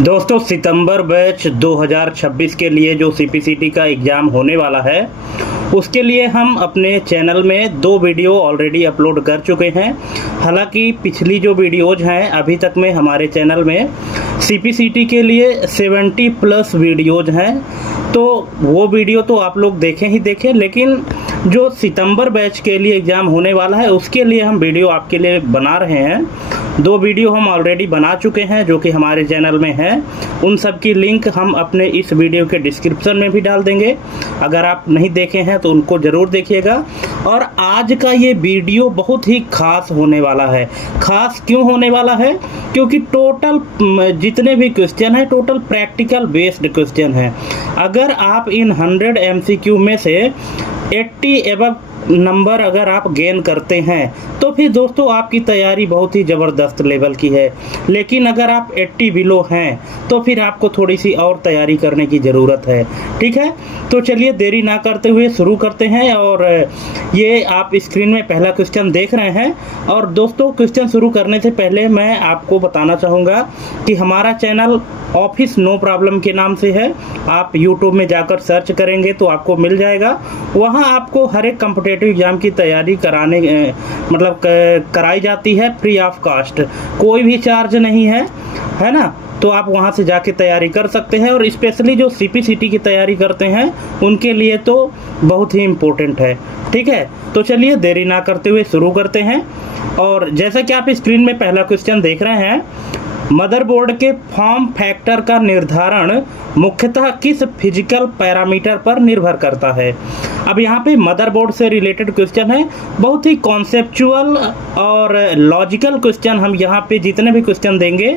दोस्तों सितंबर बैच 2026 के लिए जो सीपीसीटी का एग्ज़ाम होने वाला है उसके लिए हम अपने चैनल में 2 वीडियो ऑलरेडी अपलोड कर चुके हैं। हालांकि पिछली जो वीडियोज़ हैं अभी तक में हमारे चैनल में सीपीसीटी के लिए 70 प्लस वीडियोज़ हैं, तो वो वीडियो तो आप लोग देखें ही देखें, लेकिन जो सितंबर बैच के लिए एग्ज़ाम होने वाला है उसके लिए हम वीडियो आपके लिए बना रहे हैं। 2 वीडियो हम ऑलरेडी बना चुके हैं जो कि हमारे चैनल में हैं। उन सब की लिंक हम अपने इस वीडियो के डिस्क्रिप्शन में भी डाल देंगे। अगर आप नहीं देखे हैं तो उनको ज़रूर देखिएगा। और आज का ये वीडियो बहुत ही खास होने वाला है। खास क्यों होने वाला है? क्योंकि टोटल जितने भी क्वेश्चन हैं टोटल प्रैक्टिकल बेस्ड क्वेश्चन हैं। अगर आप इन 100 MCQ में से 80 एबव नंबर अगर आप गेन करते हैं तो फिर दोस्तों आपकी तैयारी बहुत ही ज़बरदस्त लेवल की है। लेकिन अगर आप 80 बिलो हैं तो फिर आपको थोड़ी सी और तैयारी करने की ज़रूरत है। ठीक है, तो चलिए देरी ना करते हुए शुरू करते हैं। और ये आप स्क्रीन में पहला क्वेश्चन देख रहे हैं। और दोस्तों क्वेश्चन शुरू करने से पहले मैं आपको बताना चाहूँगा कि हमारा चैनल ऑफिस नो प्रॉब्लम के नाम से है। आप यूट्यूब में जाकर सर्च करेंगे तो आपको मिल जाएगा। वहाँ आपको हर एक कॉम्पिटिटिव एग्ज़ाम की तैयारी कराई जाती है फ्री ऑफ कास्ट, कोई भी चार्ज नहीं है ना। तो आप वहाँ से जाके तैयारी कर सकते हैं। और स्पेशली जो सीपीसीटी की तैयारी करते हैं उनके लिए तो बहुत ही इम्पोर्टेंट है। ठीक है, तो चलिए देरी ना करते हुए शुरू करते हैं। और जैसा कि आप स्क्रीन में पहला क्वेश्चन देख रहे हैं, मदरबोर्ड के फॉर्म फैक्टर का निर्धारण मुख्यतः किस फिजिकल पैरामीटर पर निर्भर करता है? अब यहाँ पे मदरबोर्ड से रिलेटेड क्वेश्चन है, बहुत ही कॉन्सेप्चुअल और लॉजिकल क्वेश्चन। हम यहाँ पे जितने भी क्वेश्चन देंगे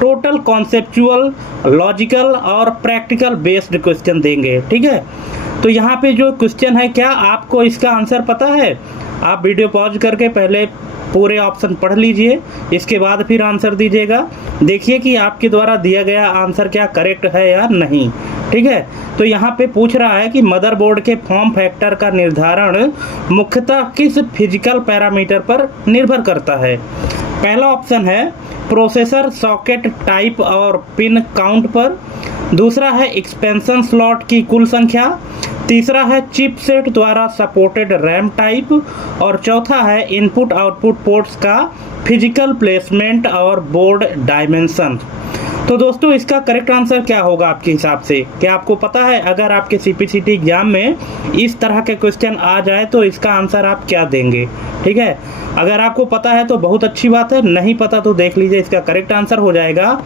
टोटल कॉन्सेप्चुअल, लॉजिकल और प्रैक्टिकल बेस्ड क्वेश्चन देंगे। ठीक है, तो यहाँ पे जो क्वेश्चन है, क्या आपको इसका आंसर पता है? आप वीडियो पॉज करके पहले पूरे ऑप्शन पढ़ लीजिए, इसके बाद फिर आंसर दीजिएगा। देखिए कि आपके द्वारा दिया गया आंसर क्या करेक्ट है या नहीं। ठीक है, तो यहाँ पे पूछ रहा है कि मदरबोर्ड के फॉर्म फैक्टर का निर्धारण मुख्यतः किस फिजिकल पैरामीटर पर निर्भर करता है? पहला ऑप्शन है प्रोसेसर सॉकेट टाइप और पिन काउंट पर। दूसरा है एक्सपेंशन स्लॉट की कुल संख्या। तीसरा है चिपसेट द्वारा सपोर्टेड रैम टाइप। और चौथा है इनपुट आउटपुट पोर्ट्स का फिजिकल प्लेसमेंट और बोर्ड डायमेंशन। तो दोस्तों इसका करेक्ट आंसर क्या होगा आपके हिसाब से? क्या आपको पता है? अगर आपके सीपीसीटी एग्जाम में इस तरह के क्वेश्चन आ जाए तो इसका आंसर आप क्या देंगे? ठीक है, अगर आपको पता है तो बहुत अच्छी बात है, नहीं पता तो देख लीजिए। इसका करेक्ट आंसर हो जाएगा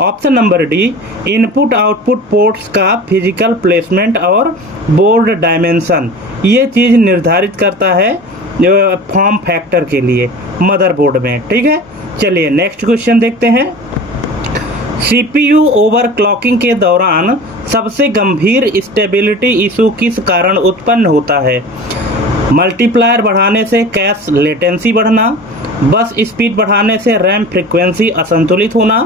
option number D, input output ports का फिजिकल प्लेसमेंट और बोर्ड डायमेंशन। ये चीज़ निर्धारित करता है जो फॉर्म फैक्टर के लिए मदरबोर्ड में। ठीक है, चलिए नेक्स्ट क्वेश्चन देखते हैं। सीपीयू ओवरक्लॉकिंग के दौरान सबसे गंभीर स्टेबिलिटी इशू किस कारण उत्पन्न होता है? मल्टीप्लायर बढ़ाने से कैश लेटेंसी बढ़ना, बस स्पीड बढ़ाने से रैम फ्रीक्वेंसी असंतुलित होना,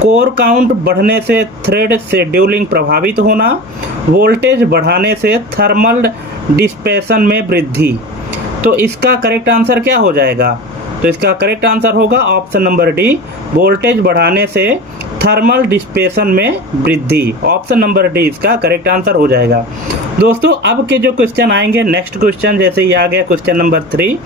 कोर काउंट बढ़ने से थ्रेड शेड्यूलिंग प्रभावित होना, वोल्टेज बढ़ाने से थर्मल डिस्पेशन में वृद्धि। तो इसका करेक्ट आंसर क्या हो जाएगा? तो इसका करेक्ट आंसर होगा ऑप्शन नंबर डी, वोल्टेज बढ़ाने से थर्मल डिस्पेशन में वृद्धि। ऑप्शन नंबर डी इसका करेक्ट आंसर हो जाएगा। दोस्तों अब के जो क्वेश्चन आएंगे, नेक्स्ट क्वेश्चन जैसे ही आ गया क्वेश्चन नंबर 3,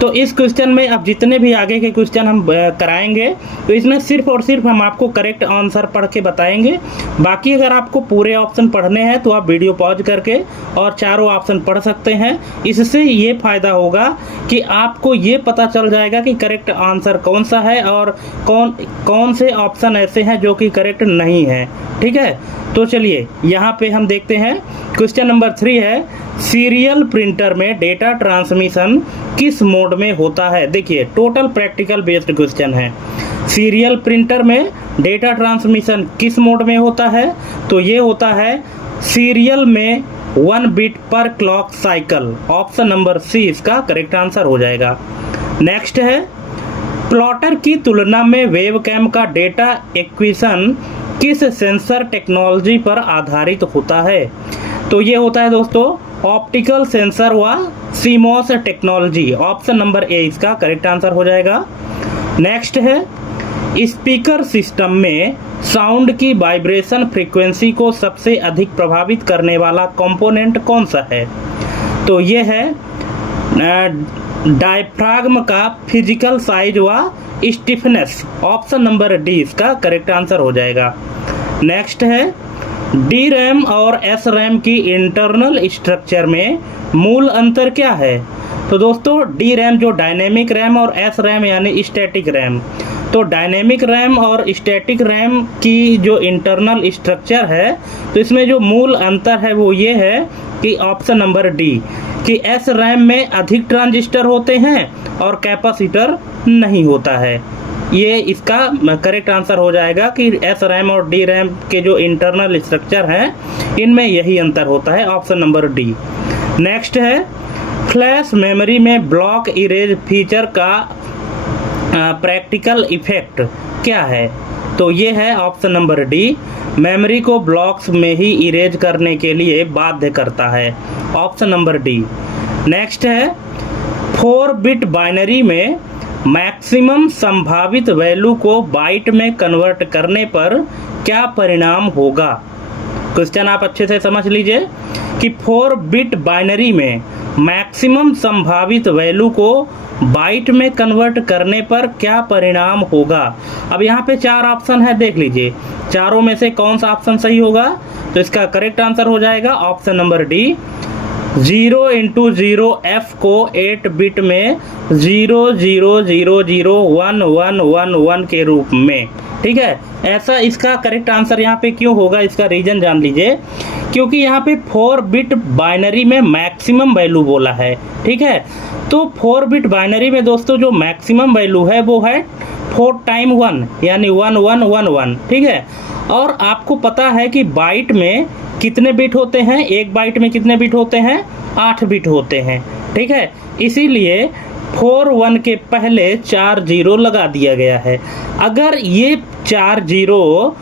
तो इस क्वेश्चन में अब जितने भी आगे के क्वेश्चन हम कराएंगे तो इसमें सिर्फ और सिर्फ हम आपको करेक्ट आंसर पढ़ के बताएंगे। बाकी अगर आपको पूरे ऑप्शन पढ़ने हैं तो आप वीडियो पॉज करके और चारों ऑप्शन पढ़ सकते हैं। इससे ये फ़ायदा होगा कि आपको ये पता चल जाएगा कि करेक्ट आंसर कौन सा है और कौन से ऑप्शन ऐसे हैं जो कि करेक्ट नहीं है। ठीक है, तो चलिए यहाँ पे हम देखते हैं। क्वेश्चन नंबर 3 है, सीरियल प्रिंटर में डेटा ट्रांसमिशन किस मोड में होता है? देखिए टोटल प्रैक्टिकल बेस्ड क्वेश्चन है। सीरियल प्रिंटर में डेटा ट्रांसमिशन किस मोड में होता है? तो ये होता है सीरियल में 1 बिट पर clock cycle. Option number C इसका करेक्ट आंसर हो जाएगा। नेक्स्ट है, प्लॉटर की तुलना में वेबकैम का डेटा एक्विजिशन किस सेंसर टेक्नोलॉजी पर आधारित होता है? तो ये होता है दोस्तों ऑप्टिकल सेंसर व सीमॉस टेक्नोलॉजी। ऑप्शन नंबर ए इसका करेक्ट आंसर हो जाएगा। नेक्स्ट है, स्पीकर सिस्टम में साउंड की वाइब्रेशन फ्रीक्वेंसी को सबसे अधिक प्रभावित करने वाला कंपोनेंट कौन सा है? तो ये है डायफ्राग्म का फिजिकल साइज व स्टिफनेस। ऑप्शन नंबर डी इसका करेक्ट आंसर हो जाएगा। नेक्स्ट है डी रैम और एस रैम की इंटरनल स्ट्रक्चर में मूल अंतर क्या है? तो दोस्तों डी रैम जो डायनेमिक रैम और एस रैम यानी स्टैटिक रैम। तो डायनेमिक रैम और स्टैटिक रैम की जो इंटरनल स्ट्रक्चर है तो इसमें जो मूल अंतर है वो ये है कि ऑप्शन नंबर डी कि एस रैम में अधिक ट्रांजिस्टर होते हैं और कैपेसिटर नहीं होता है। ये इसका करेक्ट आंसर हो जाएगा कि एस रैम और डी रैम के जो इंटरनल स्ट्रक्चर हैं इनमें यही अंतर होता है। Option number D. नेक्स्ट है फ्लैश मेमोरी में ब्लॉक इरेज फीचर का प्रैक्टिकल इफेक्ट क्या है? तो ये है ऑप्शन नंबर डी, मेमोरी को ब्लॉक्स में ही इरेज करने के लिए बाध्य करता है। Option number D. नेक्स्ट है 4 बिट बाइनरी में मैक्सिमम संभावित वैल्यू को बाइट में कन्वर्ट करने पर क्या परिणाम होगा? क्वेश्चन आप अच्छे से समझ लीजिए कि 4 बिट बाइनरी में मैक्सिमम संभावित वैल्यू को बाइट में कन्वर्ट करने पर क्या परिणाम होगा? अब यहाँ पे 4 ऑप्शन है, देख लीजिए चारों में से कौन सा ऑप्शन सही होगा? तो इसका करेक्ट आंसर हो जाएगा ऑप्शन नंबर डी, 0 × 0 f को 8 बिट में 0 0 0 0 1 1 1 1 के रूप में। ठीक है, ऐसा इसका करेक्ट आंसर यहाँ पे क्यों होगा, इसका रीजन जान लीजिए। क्योंकि यहाँ पे 4 बिट बाइनरी में मैक्सिमम वैल्यू बोला है। ठीक है, तो 4 बिट बाइनरी में दोस्तों जो मैक्सिमम वैल्यू है वो है 4 टाइम 1 यानी 1 1 1 1। ठीक है, और आपको पता है कि बाइट में कितने बिट होते हैं? एक बाइट में कितने बिट होते हैं? 8 बिट होते हैं। ठीक है, इसीलिए 4 1 के पहले 4 0 लगा दिया गया है। अगर ये 4 0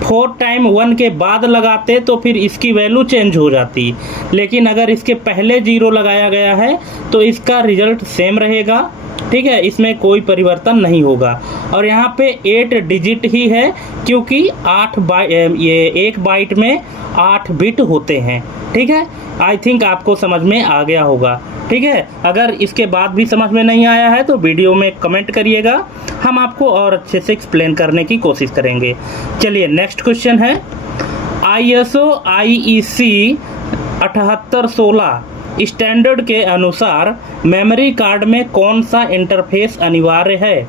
4 टाइम 1 के बाद लगाते तो फिर इसकी वैल्यू चेंज हो जाती, लेकिन अगर इसके पहले 0 लगाया गया है तो इसका रिजल्ट सेम रहेगा। ठीक है, इसमें कोई परिवर्तन नहीं होगा। और यहाँ पे 8 डिजिट ही है क्योंकि ये एक बाइट में 8 बिट होते हैं। ठीक है, आई थिंक आपको समझ में आ गया होगा। ठीक है, अगर इसके बाद भी समझ में नहीं आया है तो वीडियो में कमेंट करिएगा, हम आपको और अच्छे से एक्सप्लेन करने की कोशिश करेंगे। चलिए नेक्स्ट क्वेश्चन है ISO IEC 7816 स्टैंडर्ड के अनुसार मेमोरी कार्ड में कौन सा इंटरफेस अनिवार्य है?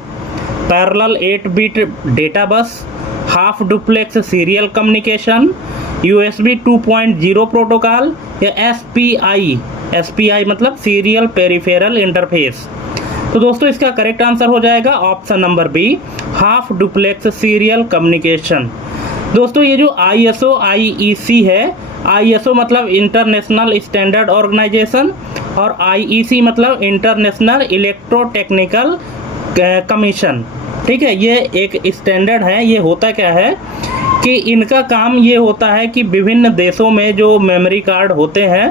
Parallel 8 bit data bus, half duplex serial communication, USB 2.0 protocol या SPI मतलब सीरियल पेरिफेरल इंटरफेस। तो दोस्तों इसका करेक्ट आंसर हो जाएगा option number B, half duplex serial communication. दोस्तों ये जो ISO IEC है, ISO मतलब इंटरनेशनल स्टैंडर्ड ऑर्गेनाइजेशन और IEC मतलब इंटरनेशनल इलेक्ट्रोटेक्निकल कमीशन। ठीक है, ये एक स्टैंडर्ड है। ये होता क्या है कि इनका काम ये होता है कि विभिन्न देशों में जो मेमोरी कार्ड होते हैं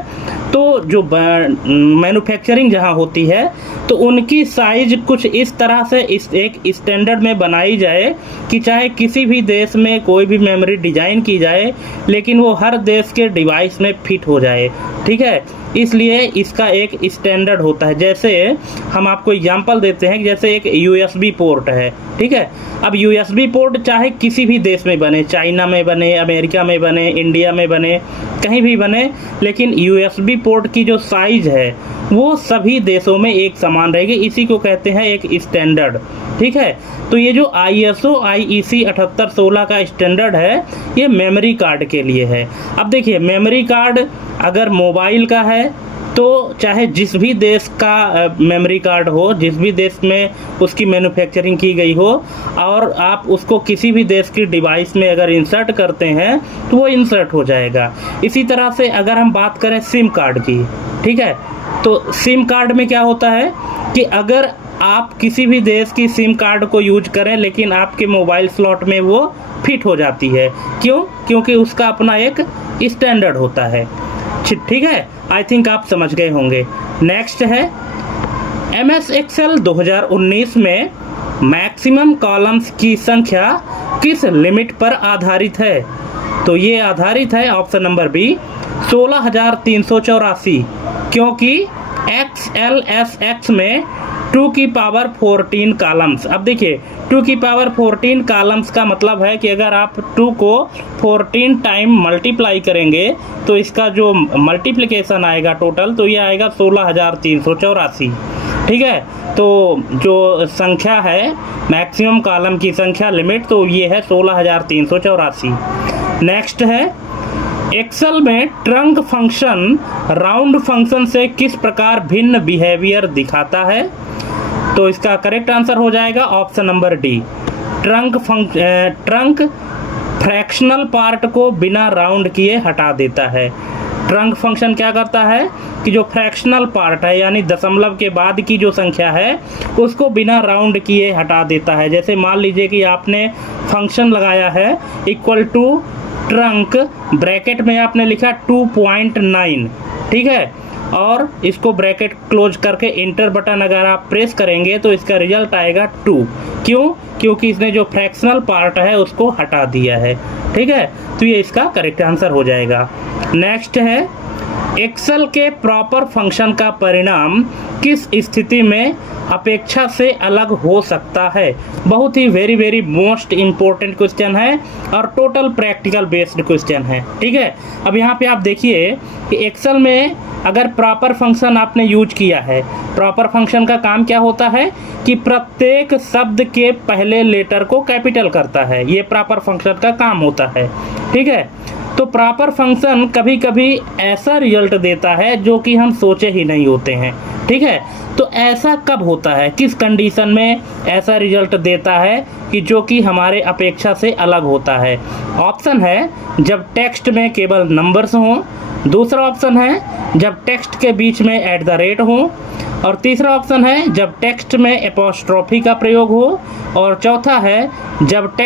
तो जो मैन्युफैक्चरिंग जहाँ होती है तो उनकी साइज कुछ इस तरह से इस एक स्टैंडर्ड में बनाई जाए कि चाहे किसी भी देश में कोई भी मेमोरी डिज़ाइन की जाए लेकिन वो हर देश के डिवाइस में फिट हो जाए। ठीक है, इसलिए इसका एक स्टैंडर्ड होता है। जैसे हम आपको एग्जांपल देते हैं कि जैसे एक USB पोर्ट है। ठीक है, अब USB पोर्ट चाहे किसी भी देश में बने, चाइना में बने, अमेरिका में बने, इंडिया में बने, कहीं भी बने, लेकिन USB पोर्ट की जो साइज है वो सभी देशों में एक समान रहेगी। इसी को कहते हैं एक स्टैंडर्ड। ठीक है, तो ये जो ISO IEC 7816 का स्टैंडर्ड है ये मेमोरी कार्ड के लिए है। अब देखिए मेमोरी कार्ड अगर मोबाइल का है तो चाहे जिस भी देश का मेमोरी कार्ड हो, जिस भी देश में उसकी मैन्युफैक्चरिंग की गई हो और आप उसको किसी भी देश की डिवाइस में अगर इंसर्ट करते हैं तो वो इंसर्ट हो जाएगा। इसी तरह से अगर हम बात करें सिम कार्ड की, ठीक है, तो सिम कार्ड में क्या होता है कि अगर आप किसी भी देश की सिम कार्ड को यूज करें लेकिन आपके मोबाइल स्लॉट में वो फिट हो जाती है। क्यों? क्योंकि उसका अपना एक स्टैंडर्ड होता है। ठीक है, आई थिंक आप समझ गए होंगे। नेक्स्ट है MS Excel 2019 में मैक्सिमम कॉलम्स की संख्या किस लिमिट पर आधारित है? तो ये आधारित है ऑप्शन नंबर बी 16,384, क्योंकि XLSX में 2 की पावर 14 कॉलम्स। अब देखिए 2 की पावर 14 कॉलम्स का मतलब है कि अगर आप 2 को 14 टाइम मल्टीप्लाई करेंगे तो इसका जो मल्टीप्लिकेशन आएगा टोटल, तो ये आएगा 16,384। ठीक है, तो जो संख्या है मैक्सिमम कॉलम की संख्या लिमिट, तो ये है 16,384। नेक्स्ट है एक्सेल में ट्रंक फंक्शन राउंड फंक्शन से किस प्रकार भिन्न बिहेवियर दिखाता है? तो इसका करेक्ट आंसर हो जाएगा option number D. Trunk fractional part को बिना राउंड किए हटा देता है। ट्रंक फंक्शन क्या करता है कि जो फ्रैक्शनल पार्ट है यानी दशमलव के बाद की जो संख्या है उसको बिना राउंड किए हटा देता है। जैसे मान लीजिए कि आपने फंक्शन लगाया है इक्वल टू ट्रंक, ब्रैकेट में आपने लिखा 2.9, ठीक है, और इसको ब्रैकेट क्लोज करके इंटर बटन अगर आप प्रेस करेंगे तो इसका रिजल्ट आएगा 2। क्यों? क्योंकि इसने जो फ्रैक्शनल पार्ट है उसको हटा दिया है। ठीक है, तो ये इसका करेक्ट आंसर हो जाएगा। नेक्स्ट है एक्सेल के प्रॉपर फंक्शन का परिणाम किस स्थिति में अपेक्षा से अलग हो सकता है? बहुत ही वेरी मोस्ट इम्पोर्टेंट क्वेश्चन है और टोटल प्रैक्टिकल बेस्ड क्वेश्चन है। ठीक है, अब यहाँ पे आप देखिए कि एक्सेल में अगर प्रॉपर फंक्शन आपने यूज किया है, प्रॉपर फंक्शन का काम क्या होता है कि प्रत्येक शब्द के पहले लेटर को कैपिटल करता है, ये प्रॉपर फंक्शन का काम होता है। ठीक है, तो प्रॉपर फंक्शन कभी कभी ऐसा रिजल्ट देता है जो कि हम सोचे ही नहीं होते हैं। ठीक है, तो ऐसा कब होता है, किस कंडीशन में ऐसा रिजल्ट देता है कि जो कि हमारे अपेक्षा से अलग होता है? ऑप्शन है जब टेक्स्ट में केवल नंबर्स हों, दूसरा ऑप्शन है जब टेक्स्ट के बीच में @ हो, और तीसरा ऑप्शन है जब टेक्स्ट में एपोस्ट्रोफी का प्रयोग हो, और चौथा है जब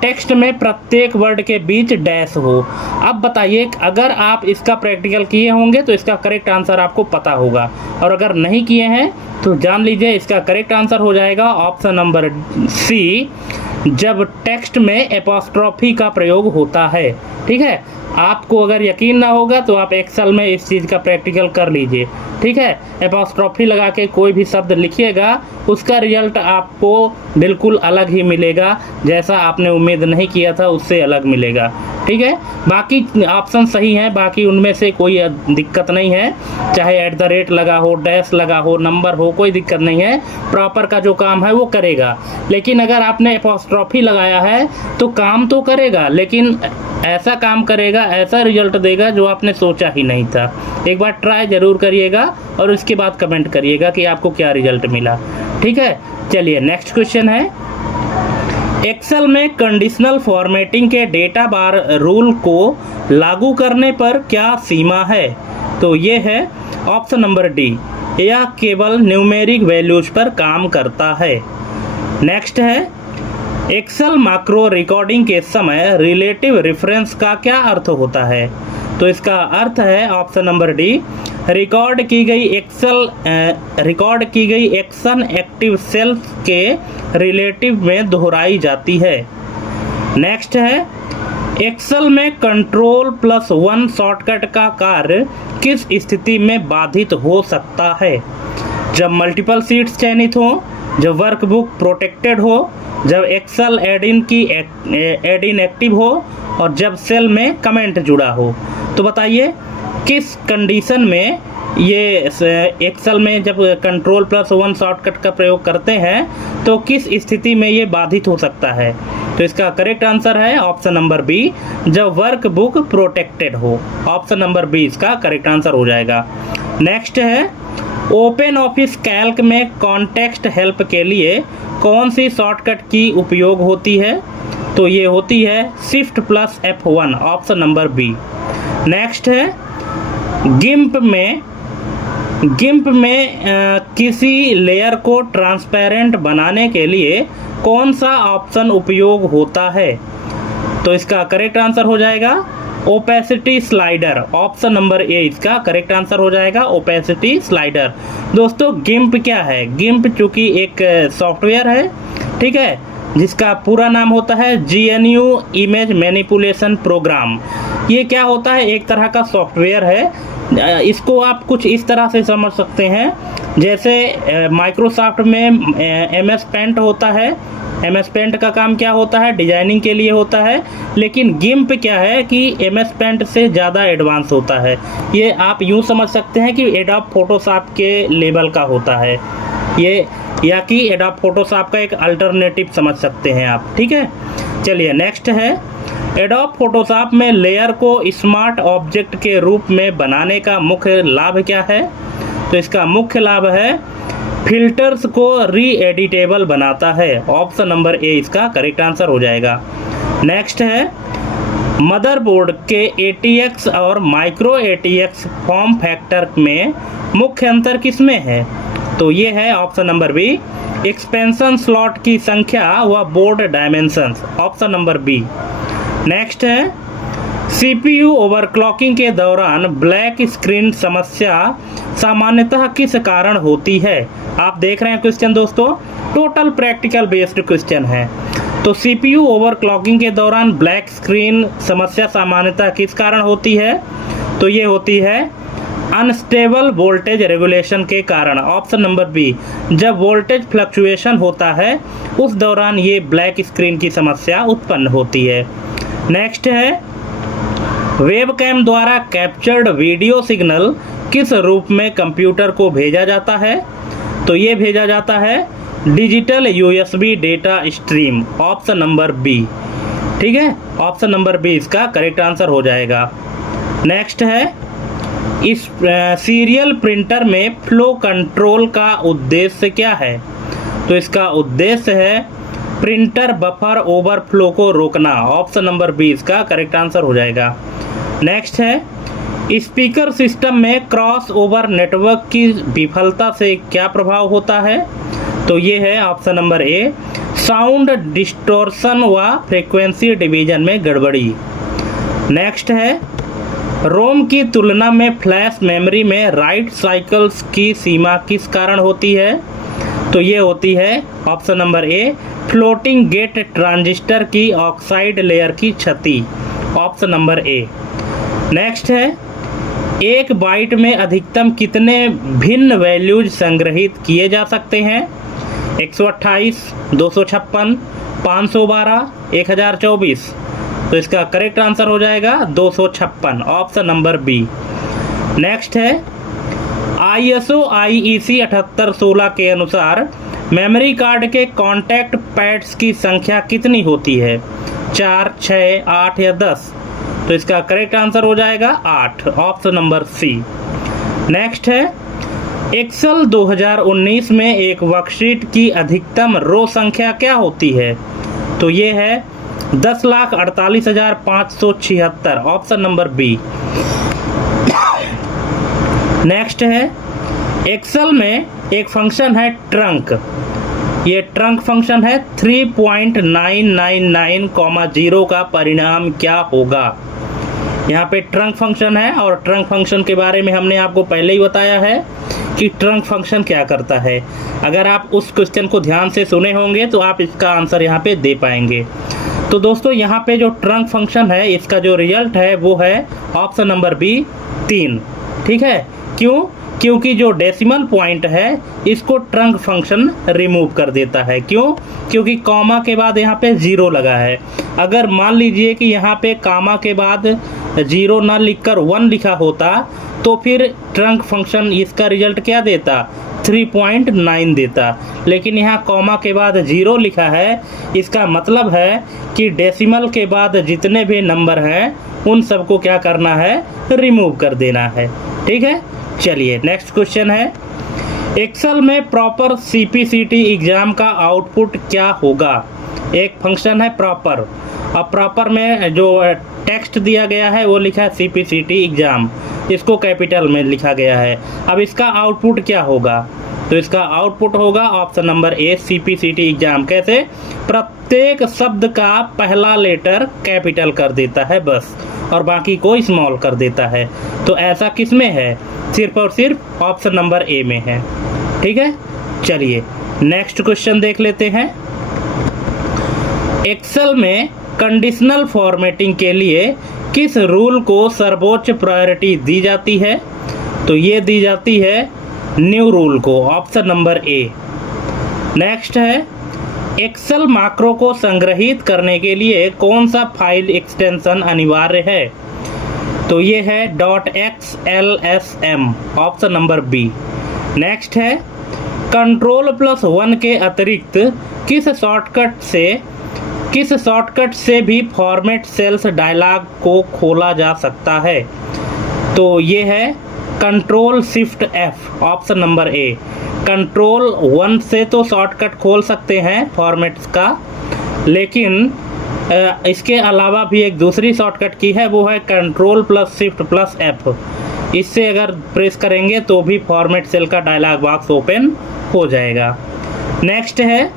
टेक्स्ट में प्रत्येक वर्ड के बीच डैश हो। अब बताइए अगर आप इसका प्रैक्टिकल किए होंगे तो इसका करेक्ट आंसर आपको पता होगा, और अगर नहीं किए हैं तो जान लीजिए इसका करेक्ट आंसर हो जाएगा ऑप्शन नंबर सी, जब टेक्स्ट में एपोस्ट्रोफी का प्रयोग होता है। ठीक है, आपको अगर यकीन ना होगा तो आप एक्सेल में इस चीज़ का प्रैक्टिकल कर लीजिए। ठीक है, एपोस्ट्रोफी लगा के कोई भी शब्द लिखिएगा, उसका रिजल्ट आपको बिल्कुल अलग ही मिलेगा, जैसा आपने उम्मीद नहीं किया था उससे अलग मिलेगा। ठीक है, बाकी ऑप्शन सही हैं, बाकी उनमें से कोई दिक्कत नहीं है, चाहे @ लगा हो, डैश लगा हो, नंबर हो, कोई दिक्कत नहीं है, प्रॉपर का जो काम है वो करेगा। लेकिन अगर आपने एपोस्ट्रोफी लगाया है तो काम तो करेगा, लेकिन ऐसा काम करेगा, ऐसा रिजल्ट देगा जो आपने सोचा ही नहीं था। एक बार ट्राई ज़रूर करिएगा और उसके बाद कमेंट करिएगा कि आपको क्या रिजल्ट मिला। ठीक है, चलिए नेक्स्ट क्वेश्चन है एक्सेल में कंडीशनल फॉर्मेटिंग के डेटा बार रूल को लागू करने पर क्या सीमा है? तो ये है ऑप्शन नंबर डी, यह केवल न्यूमेरिक वैल्यूज पर काम करता है। नेक्स्ट है एक्सेल मैक्रो रिकॉर्डिंग के समय रिलेटिव रेफरेंस का क्या अर्थ होता है? तो इसका अर्थ है ऑप्शन नंबर डी, रिकॉर्ड की गई एक्शन एक्टिव सेल्स के रिलेटिव में दोहराई जाती है। नेक्स्ट है एक्सेल में Ctrl+1 शॉर्टकट का कार्य किस स्थिति में बाधित हो सकता है? जब मल्टीपल सीट्स चयनित हो, जब वर्कबुक प्रोटेक्टेड हो, जब एक्सेल एड इन एक्टिव हो, और जब सेल में कमेंट जुड़ा हो। तो बताइए किस कंडीशन में ये एक्सेल में जब Ctrl+1 शॉर्टकट का प्रयोग करते हैं तो किस स्थिति में ये बाधित हो सकता है? तो इसका करेक्ट आंसर है ऑप्शन नंबर बी, जब वर्कबुक प्रोटेक्टेड हो। ऑप्शन नंबर बी इसका करेक्ट आंसर हो जाएगा। नेक्स्ट है ओपन ऑफिस कैल्क में कॉन्टेक्स्ट हेल्प के लिए कौन सी शॉर्टकट की उपयोग होती है? तो ये होती है Shift+F1, option number B. Next है गिम्प में किसी लेयर को ट्रांसपेरेंट बनाने के लिए कौन सा ऑप्शन उपयोग होता है? तो इसका करेक्ट आंसर हो जाएगा ओपेसिटी स्लाइडर, ऑप्शन नंबर ए इसका करेक्ट आंसर हो जाएगा, ओपेसिटी स्लाइडर। दोस्तों गिम्प क्या है? गिम्प चूंकि एक सॉफ्टवेयर है, ठीक है, जिसका पूरा नाम होता है GNU इमेज मैनिपुलेशन प्रोग्राम। ये क्या होता है? एक तरह का सॉफ्टवेयर है। इसको आप कुछ इस तरह से समझ सकते हैं, जैसे माइक्रोसॉफ्ट में MS पेंट होता है। MS पेंट का काम क्या होता है? डिजाइनिंग के लिए होता है। लेकिन गिम्प क्या है कि MS पेंट से ज़्यादा एडवांस होता है। ये आप यूँ समझ सकते हैं कि एडोब फोटोशॉप के लेवल का होता है ये, या कि एडोब फोटोशॉप का एक अल्टरनेटिव समझ सकते हैं आप, ठीक है। चलिए नेक्स्ट है, एडोब फोटोशॉप में लेयर को स्मार्ट ऑब्जेक्ट के रूप में बनाने का मुख्य लाभ क्या है? तो इसका मुख्य लाभ है फिल्टर्स को री एडिटेबल बनाता है, ऑप्शन नंबर ए इसका करेक्ट आंसर हो जाएगा। नेक्स्ट है, मदरबोर्ड के ATX और माइक्रो ATX फॉर्म फैक्टर में मुख्य अंतर किसमें है? तो ये है option number B, expansion slot की संख्या व board dimensions, option number B. Next है, CPU ओवरक्लॉकिंग के दौरान ब्लैक स्क्रीन समस्या सामान्यतः किस कारण होती है? आप देख रहे हैं क्वेश्चन दोस्तों, टोटल प्रैक्टिकल बेस्ड क्वेश्चन है। तो CPU ओवरक्लॉकिंग के दौरान ब्लैक स्क्रीन समस्या सामान्यतः किस कारण होती है? तो ये होती है अनस्टेबल वोल्टेज रेगुलेशन के कारण, ऑप्शन नंबर बी। जब वोल्टेज फ्लक्चुएशन होता है उस दौरान ये ब्लैक स्क्रीन की समस्या उत्पन्न होती है। नेक्स्ट है, वेबकैम द्वारा कैप्चर्ड वीडियो सिग्नल किस रूप में कंप्यूटर को भेजा जाता है? तो ये भेजा जाता है digital USB data stream, option number B, ठीक है, ऑप्शन नंबर बी इसका करेक्ट आंसर हो जाएगा। नेक्स्ट है, इस सीरियल प्रिंटर में फ्लो कंट्रोल का उद्देश्य क्या है? तो इसका उद्देश्य है प्रिंटर बफर ओवरफ्लो को रोकना, ऑप्शन नंबर बी इसका करेक्ट आंसर हो जाएगा। नेक्स्ट है, स्पीकर सिस्टम में क्रॉस ओवर नेटवर्क की विफलता से क्या प्रभाव होता है? तो ये है ऑप्शन नंबर ए, साउंड डिस्टॉर्शन व फ्रीक्वेंसी डिवीजन में गड़बड़ी। नेक्स्ट है, रोम की तुलना में फ्लैश मेमोरी में राइट साइकिल्स की सीमा किस कारण होती है? तो ये होती है option number A, floating gate transistor की ऑक्साइड लेयर की क्षति, ऑप्शन नंबर ए। नेक्स्ट है, एक बाइट में अधिकतम कितने भिन्न वैल्यूज संग्रहित किए जा सकते हैं? 128, 256, 512, 1024। तो इसका करेक्ट आंसर हो जाएगा 256, ऑप्शन नंबर बी। नेक्स्ट है, ISO IEC 7816 के अनुसार मेमोरी कार्ड के कॉन्टैक्ट पैड्स की संख्या कितनी होती है? 4, 6, 8 या 10? तो इसका करेक्ट आंसर हो जाएगा 8, ऑप्शन नंबर सी। नेक्स्ट है, एक्सेल 2019 में एक वर्कशीट की अधिकतम रो संख्या क्या होती है? तो ये है 10,48,576, ऑप्शन नंबर बी। नेक्स्ट है, एक्सेल में एक फंक्शन है ट्रंक, ये ट्रंक फंक्शन है 3.999,0 का परिणाम क्या होगा? यहाँ पे ट्रंक फंक्शन है और ट्रंक फंक्शन के बारे में हमने आपको पहले ही बताया है कि ट्रंक फंक्शन क्या करता है। अगर आप उस क्वेश्चन को ध्यान से सुने होंगे तो आप इसका आंसर यहाँ पे दे पाएंगे। तो दोस्तों यहाँ पे जो ट्रंक फंक्शन है इसका जो रिजल्ट है वो है ऑप्शन नंबर बी 3, ठीक है। क्यों? क्योंकि जो डेसिमल पॉइंट है इसको ट्रंक फंक्शन रिमूव कर देता है। क्यों? क्योंकि कॉमा के बाद यहाँ पे 0 लगा है। अगर मान लीजिए कि यहाँ पे कॉमा के बाद 0 ना लिखकर 1 लिखा होता तो फिर ट्रंक फंक्शन इसका रिजल्ट क्या देता? 3.9 देता। लेकिन यहाँ कॉमा के बाद 0 लिखा है, इसका मतलब है कि डेसिमल के बाद जितने भी नंबर हैं उन सबको क्या करना है? रिमूव कर देना है, ठीक है। चलिए नेक्स्ट क्वेश्चन है, एक्सेल में प्रॉपर CPCT एग्जाम का आउटपुट क्या होगा? एक फंक्शन है प्रॉपर, अब प्रॉपर में जो टेक्स्ट दिया गया है वो लिखा है CPCT एग्जाम, इसको कैपिटल में लिखा गया है। अब इसका आउटपुट क्या होगा? तो तो इसका आउटपुट होगा ऑप्शन नंबर ए सीपीसीटी एग्जाम। कैसे? प्रत्येक शब्द का पहला लेटर कैपिटल कर देता है बस, और बाकी को स्मॉल कर देता है। तो ऐसा किस में है? सिर्फ और सिर्फ ऑप्शन नंबर ए में है। ठीक है, चलिए नेक्स्ट क्वेश्चन देख लेते हैं। एक्सेल में कंडीशनल फॉर्मेटिंग के लिए किस रूल को सर्वोच्च प्रायोरिटी दी जाती है? तो ये दी जाती है न्यू रूल को, ऑप्शन नंबर ए। नेक्स्ट है, एक्सेल माक्रो को संग्रहित करने के लिए कौन सा फाइल एक्सटेंशन अनिवार्य है? तो ये है .xlsm, option number B. Next है, Ctrl+1 के अतिरिक्त किस शॉर्टकट से भी फॉर्मेट सेल्स डायलॉग को खोला जा सकता है? तो ये है Ctrl+Shift+F, ऑप्शन नंबर ए। Ctrl+1 से तो शॉर्टकट खोल सकते हैं फॉर्मेट्स का, लेकिन इसके अलावा भी एक दूसरी शॉर्टकट की है, वो है Ctrl+Shift+F। इससे अगर प्रेस करेंगे तो भी फॉर्मेट सेल का डायलॉग बॉक्स ओपन हो जाएगा। नेक्स्ट है,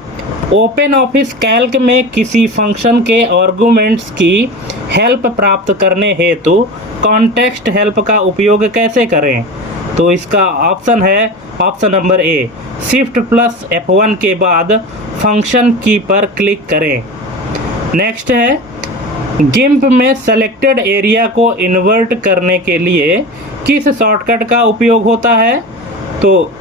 ओपन ऑफिस कैल्क में किसी फंक्शन के आर्गुमेंट्स की हेल्प प्राप्त करने हेतु कॉन्टेक्स्ट हेल्प का उपयोग कैसे करें? तो इसका ऑप्शन है ऑप्शन नंबर ए, Shift+F1 के बाद फंक्शन की पर क्लिक करें। नेक्स्ट है, गिम्प में सेलेक्टेड एरिया को इन्वर्ट करने के लिए किस शॉर्टकट का उपयोग होता है? तो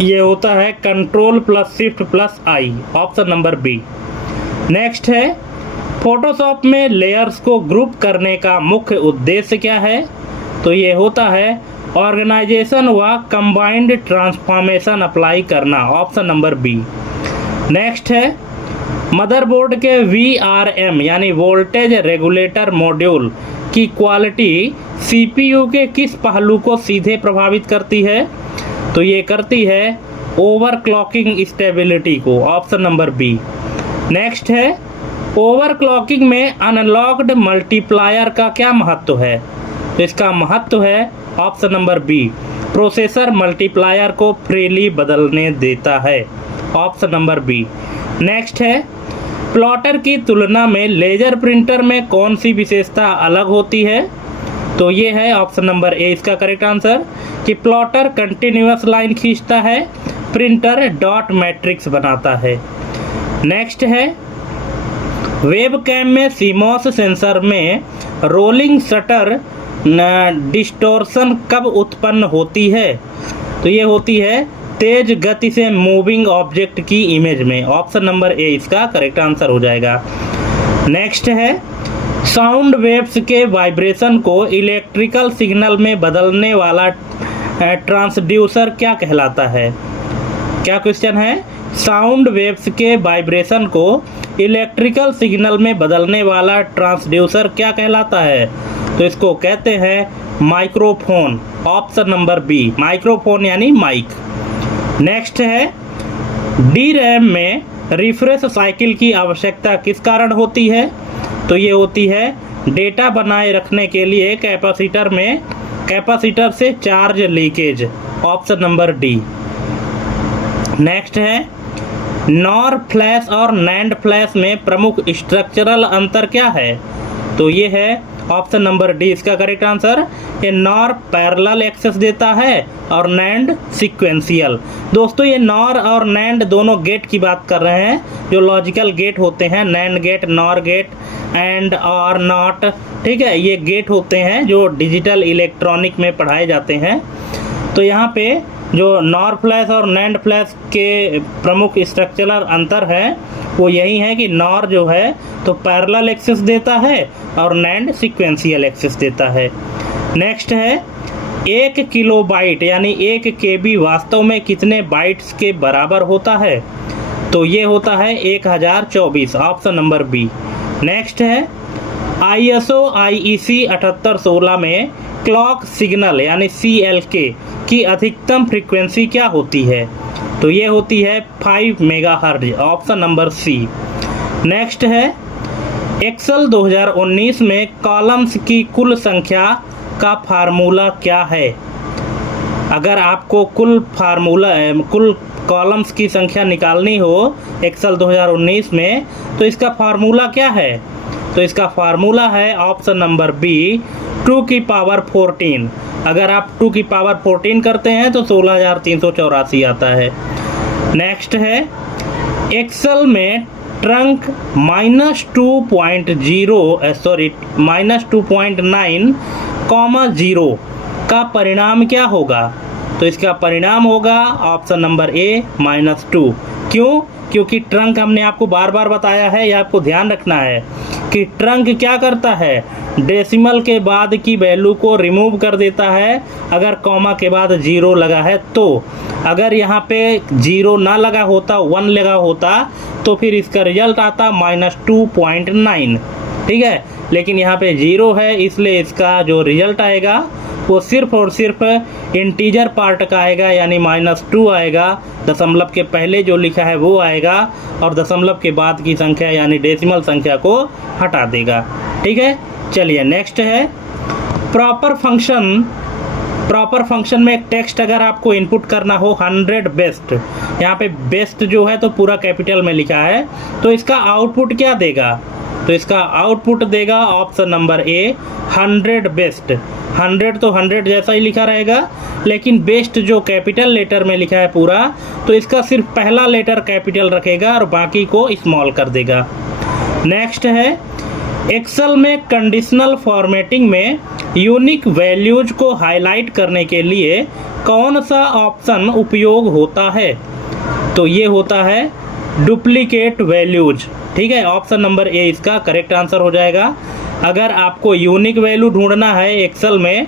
ये होता है Ctrl+Shift+I, option number B. Next है, फोटोशॉप में लेयर्स को ग्रुप करने का मुख्य उद्देश्य क्या है? तो ये होता है ऑर्गेनाइजेशन व कंबाइंड ट्रांसफॉर्मेशन अप्लाई करना, ऑप्शन नंबर बी। नेक्स्ट है, मदरबोर्ड के VRM यानी वोल्टेज रेगुलेटर मॉड्यूल की क्वालिटी CPU के किस पहलू को सीधे प्रभावित करती है? तो ये करती है ओवरक्लॉकिंग स्टेबिलिटी को, ऑप्शन नंबर बी। नेक्स्ट है, ओवरक्लॉकिंग में अनलॉक्ड मल्टीप्लायर का क्या महत्व है? तो इसका महत्व है option number B, processor multiplier को फ्रीली बदलने देता है, ऑप्शन नंबर बी। नेक्स्ट है, प्लॉटर की तुलना में लेजर प्रिंटर में कौन सी विशेषता अलग होती है? तो ये है ऑप्शन नंबर ए इसका करेक्ट आंसर, कि प्लॉटर कंटिन्यूअस लाइन खींचता है, प्रिंटर डॉट मैट्रिक्स बनाता है। नेक्स्ट है, वेबकैम में CMOS सेंसर में रोलिंग शटर डिस्टॉर्शन कब उत्पन्न होती है? तो ये होती है तेज गति से मूविंग ऑब्जेक्ट की इमेज में, ऑप्शन नंबर ए इसका करेक्ट आंसर हो जाएगा। नेक्स्ट है, साउंड वेव्स के वाइब्रेशन को इलेक्ट्रिकल सिग्नल में बदलने वाला ट्रांसड्यूसर क्या कहलाता है? क्या क्वेश्चन है? साउंड वेव्स के वाइब्रेशन को इलेक्ट्रिकल सिग्नल में बदलने वाला ट्रांसड्यूसर क्या कहलाता है? तो इसको कहते हैं microphone, option number B, microphone यानी माइक। नेक्स्ट है, DRAM में रिफ्रेश साइकिल की आवश्यकता किस कारण होती है? तो ये होती है डेटा बनाए रखने के लिए कैपेसिटर से charge leakage, option number D. Next है, नॉर फ्लैश और नैंड फ्लैश में प्रमुख स्ट्रक्चरल अंतर क्या है? तो ये है ऑप्शन नंबर डी इसका करेक्ट आंसर। ये नॉर पैरेलल एक्सेस देता है और नैंड सीक्वेंशियल। दोस्तों ये नॉर और नैंड दोनों गेट की बात कर रहे हैं, जो लॉजिकल गेट होते हैं, NAND gate, NOR gate, AND और नॉट, ठीक है, ये गेट होते हैं जो डिजिटल इलेक्ट्रॉनिक में पढ़ाए जाते हैं। तो यहाँ पे जो नॉर फ्लैश और नैंड फ्लैश के प्रमुख स्ट्रक्चरल अंतर है वो यही है कि नॉर जो है तो पैरेलल एक्सेस देता है और नैंड सीक्वेंशियल एक्सेस देता है। नेक्स्ट है, 1 किलोबाइट यानी 1 KB वास्तव में कितने बाइट्स के बराबर होता है? तो ये होता है 1024, ऑप्शन नंबर बी। नेक्स्ट है, ISO IEC 7816 में क्लॉक सिग्नल यानी CLK की अधिकतम फ्रीक्वेंसी क्या होती है? तो ये होती है 5 megahertz, option number C. Next है, एक्सेल 2019 में कॉलम्स की कुल संख्या का फार्मूला क्या है? अगर आपको कुल कॉलम्स की संख्या निकालनी हो एक्सेल 2019 में, तो इसका फार्मूला क्या है? तो इसका फार्मूला है ऑप्शन नंबर बी, 2 की पावर 14। अगर आप 2 की पावर 14 करते हैं तो 16,384 आता है। नेक्स्ट है एक्सेल में ट्रंक -2.9, का परिणाम क्या होगा? तो इसका परिणाम होगा ऑप्शन नंबर ए -2। क्यों? क्योंकि ट्रंक हमने आपको बार बार बताया है, या आपको ध्यान रखना है कि ट्रंक क्या करता है, डेसिमल के बाद की वैल्यू को रिमूव कर देता है अगर कॉमा के बाद 0 लगा है तो। अगर यहाँ पे 0 ना लगा होता, 1 लगा होता, तो फिर इसका रिजल्ट आता -2.9, ठीक है। लेकिन यहाँ पे 0 है, इसलिए इसका जो रिजल्ट आएगा वो सिर्फ और सिर्फ इंटीजर पार्ट का आएगा, यानी -2 आएगा। दशमलव के पहले जो लिखा है वो आएगा, और दशमलव के बाद की संख्या यानी डेसिमल संख्या को हटा देगा, ठीक है। चलिए नेक्स्ट है प्रॉपर फंक्शन में एक टेक्स्ट अगर आपको इनपुट करना हो 100 बेस्ट, यहाँ पे बेस्ट जो है तो पूरा कैपिटल में लिखा है, तो इसका आउटपुट क्या देगा? तो इसका आउटपुट देगा ऑप्शन नंबर ए, 100 बेस्ट। 100 तो 100 जैसा ही लिखा रहेगा, लेकिन बेस्ट जो कैपिटल लेटर में लिखा है पूरा, तो इसका सिर्फ पहला लेटर कैपिटल रखेगा और बाकी को स्मॉल कर देगा। नेक्स्ट है एक्सेल में कंडीशनल फॉर्मेटिंग में यूनिक वैल्यूज को हाईलाइट करने के लिए कौन सा ऑप्शन उपयोग होता है? तो ये होता है डुप्लीकेट वैल्यूज, ठीक है। ऑप्शन नंबर ए इसका करेक्ट आंसर हो जाएगा। अगर आपको यूनिक वैल्यू ढूंढना है एक्सेल में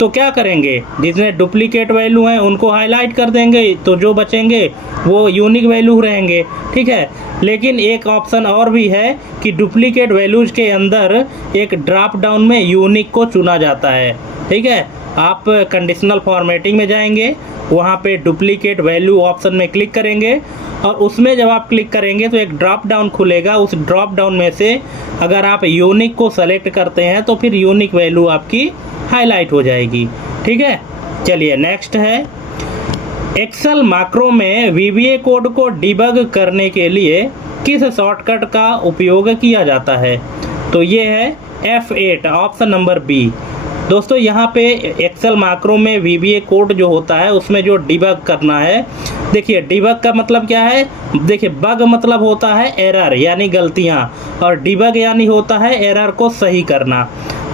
तो क्या करेंगे, जितने डुप्लीकेट वैल्यू हैं उनको हाईलाइट कर देंगे, तो जो बचेंगे वो यूनिक वैल्यू रहेंगे, ठीक है। लेकिन एक ऑप्शन और भी है कि डुप्लीकेट वैल्यूज के अंदर एक ड्रॉप डाउन में यूनिक को चुना जाता है, ठीक है। आप कंडीशनल फॉर्मेटिंग में जाएंगे, वहाँ पे डुप्लीकेट वैल्यू ऑप्शन में क्लिक करेंगे, और उसमें जब आप क्लिक करेंगे तो एक ड्रॉप डाउन खुलेगा। उस ड्रॉप डाउन में से अगर आप यूनिक को सेलेक्ट करते हैं तो फिर यूनिक वैल्यू आपकी हाईलाइट हो जाएगी, ठीक है। चलिए नेक्स्ट है एक्सेल मैक्रो में वीबीए कोड को डिबग करने के लिए किस शॉर्टकट का उपयोग किया जाता है? तो ये है F8, ऑप्शन नंबर बी। दोस्तों यहाँ पे एक्सेल मैक्रो में वीबीए कोड जो होता है उसमें जो डिबग करना है, देखिए डिबग का मतलब क्या है, देखिए बग मतलब होता है एरर यानी गलतियाँ, और डिबग यानी होता है एरर को सही करना।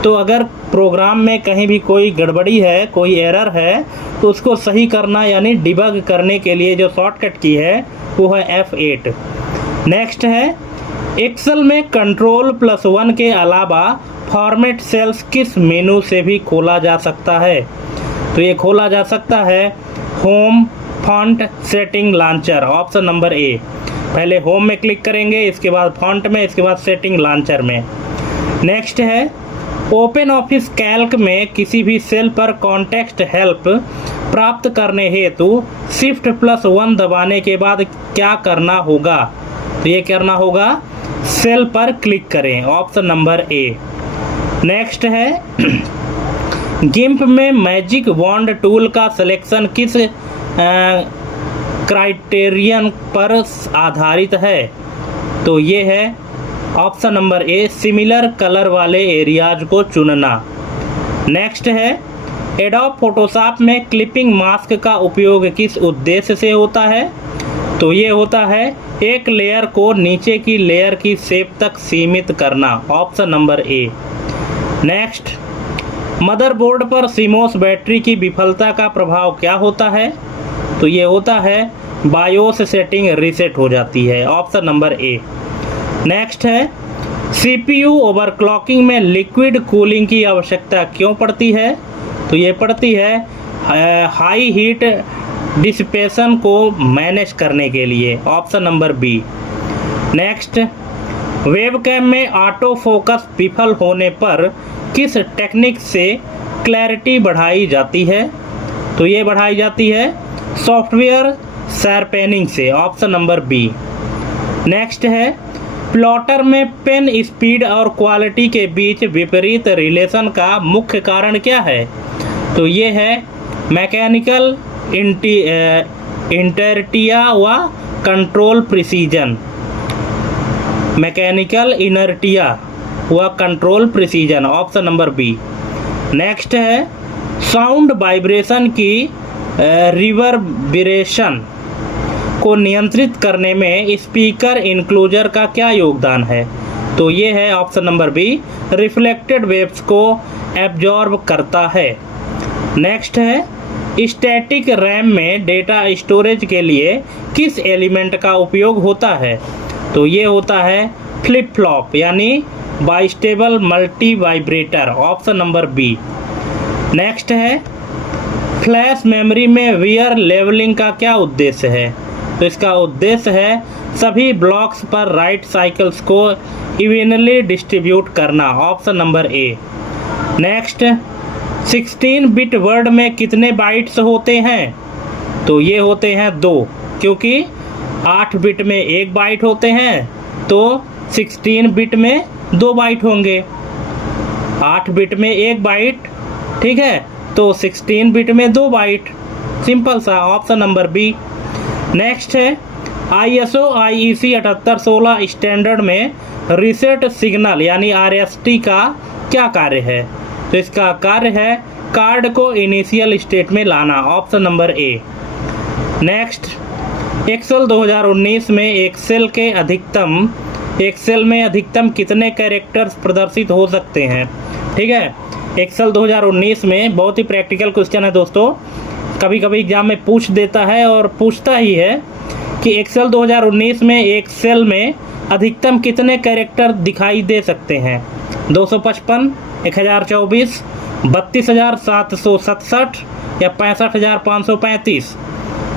तो अगर प्रोग्राम में कहीं भी कोई गड़बड़ी है, कोई एरर है, तो उसको सही करना यानी डिबग करने के लिए जो शॉर्टकट की है वो है F8। नेक्स्ट है एक्सेल में Ctrl+1 के अलावा फॉर्मेट सेल्स किस मेनू से भी खोला जा सकता है? तो ये खोला जा सकता है home font setting launcher, option number ए। पहले होम में क्लिक करेंगे, इसके बाद फॉन्ट में, इसके बाद सेटिंग लॉन्चर में। नेक्स्ट है ओपन ऑफिस कैल्क में किसी भी सेल पर कॉन्टेक्स्ट हेल्प प्राप्त करने हेतु Shift+1 दबाने के बाद क्या करना होगा? तो ये करना होगा सेल पर क्लिक करें, ऑप्शन नंबर ए। नेक्स्ट है गिम्प में मैजिक वॉन्ड टूल का सिलेक्शन किस क्राइटेरियन पर आधारित है? तो ये है ऑप्शन नंबर ए, सिमिलर कलर वाले एरियाज को चुनना। नेक्स्ट है एडोब फोटोशॉप में क्लिपिंग मास्क का उपयोग किस उद्देश्य से होता है? तो ये होता है एक लेयर को नीचे की लेयर की शेप तक सीमित करना, option number A. Next motherboard पर सीमोस बैटरी की विफलता का प्रभाव क्या होता है? तो ये होता है बायोस सेटिंग रीसेट हो जाती है, ऑप्शन नंबर ए। नेक्स्ट है सीपीयू ओवरक्लॉकिंग में लिक्विड कूलिंग की आवश्यकता क्यों पड़ती है? तो ये पड़ती है हाई हीट डिसिपेशन को मैनेज करने के लिए, option number B. Next webcam में ऑटो फोकस विफल होने पर किस टेक्निक से क्लैरिटी बढ़ाई जाती है? तो ये बढ़ाई जाती है सॉफ्टवेयर शार्पनिंग से, ऑप्शन नंबर बी। नेक्स्ट है प्लॉटर में पेन स्पीड और क्वालिटी के बीच विपरीत रिलेशन का मुख्य कारण क्या है? तो ये है मैकेनिकल इनर्टिया व कंट्रोल प्रिसीजन, मैकेनिकल इनर्टिया व control precision, option number B. Next है साउंड वाइब्रेशन की रिवर्बरेशन को नियंत्रित करने में स्पीकर इनक्लोजर का क्या योगदान है? तो ये है option number B, reflected waves को एब्जॉर्ब करता है। नेक्स्ट है स्टैटिक रैम में डेटा स्टोरेज के लिए किस एलिमेंट का उपयोग होता है? तो ये होता है फ्लिप फ्लॉप यानी bistable multivibrator, option number B. Next है फ्लैश मेमोरी में वियर लेवलिंग का क्या उद्देश्य है? तो इसका उद्देश्य है सभी ब्लॉक्स पर राइट साइकिल्स को इवनली डिस्ट्रीब्यूट करना, option number A. Next 16 bit word में कितने बाइट्स होते हैं? तो ये होते हैं 2, क्योंकि 8 बिट में 1 बाइट होते हैं तो 16 बिट में 2 बाइट होंगे। 8 बिट में 1 बाइट, ठीक है, तो 16 बिट में 2 बाइट, सिंपल सा, ऑप्शन नंबर बी। नेक्स्ट है ISO IEC 7816 स्टैंडर्ड में रीसेट सिग्नल यानी RST का क्या कार्य है? तो इसका कार्य है कार्ड को इनिशियल स्टेट में लाना, option number A. Next Excel 2019 में एक्सेल में अधिकतम कितने कैरेक्टर्स प्रदर्शित हो सकते हैं? ठीक है, एक्सेल 2019 में बहुत ही प्रैक्टिकल क्वेश्चन है दोस्तों, कभी कभी एग्जाम में पूछ देता है और पूछता ही है कि एक्सेल 2019 में एक सेल में अधिकतम कितने कैरेक्टर दिखाई दे सकते हैं? 255, 1024, 32,767 या 65,535?